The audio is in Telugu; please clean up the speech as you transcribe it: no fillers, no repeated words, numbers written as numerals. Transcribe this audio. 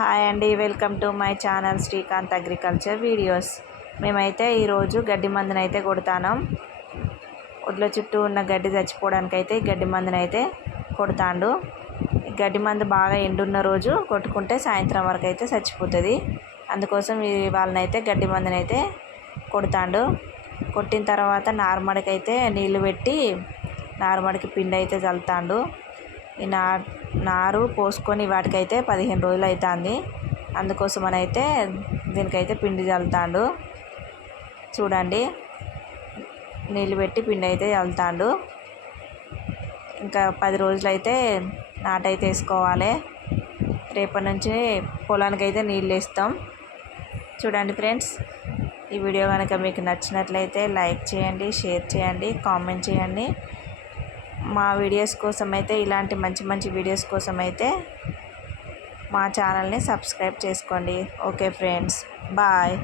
హాయ్ అండి, welcome to my channel Srikanth agriculture videos. మేమైతే ఈరోజు గడ్డి మందునైతే కొడతాం. ఒడ్ల చుట్టూ ఉన్న గడ్డి చచ్చిపోవడానికైతే గడ్డి మందునైతే కొడతాండు. గడ్డి మందు బాగా ఎండున్న రోజు కొట్టుకుంటే సాయంత్రం వరకు అయితే చచ్చిపోతుంది. అందుకోసం వాళ్ళనైతే గడ్డి మందునైతే కొడతాండు. కొట్టిన తర్వాత నార్మడికైతే నీళ్లు పెట్టి నార్మడికి పిండి అయితే చల్లుతాండు. ఈ నారు పోసుకొని వాటికైతే 15 రోజులు అవుతుంది. అందుకోసమని అయితే దీనికైతే పిండి చల్లుతాండు. చూడండి, నీళ్ళు పెట్టి పిండి అయితే చల్లుతాండు. ఇంకా 10 రోజులు అయితే నాటైతే వేసుకోవాలి. రేపటి నుంచి పొలానికి అయితే నీళ్ళు వేస్తాం. చూడండి ఫ్రెండ్స్, ఈ వీడియో కనుక మీకు నచ్చినట్లయితే లైక్ చేయండి, షేర్ చేయండి, కామెంట్ చేయండి. మా వీడియోస్ కోసం అయితే ఇలాంటి మంచి మంచి వీడియోస్ కోసం అయితే మా ఛానల్ని సబ్స్క్రైబ్ చేసుకోండి. Okay friends, bye.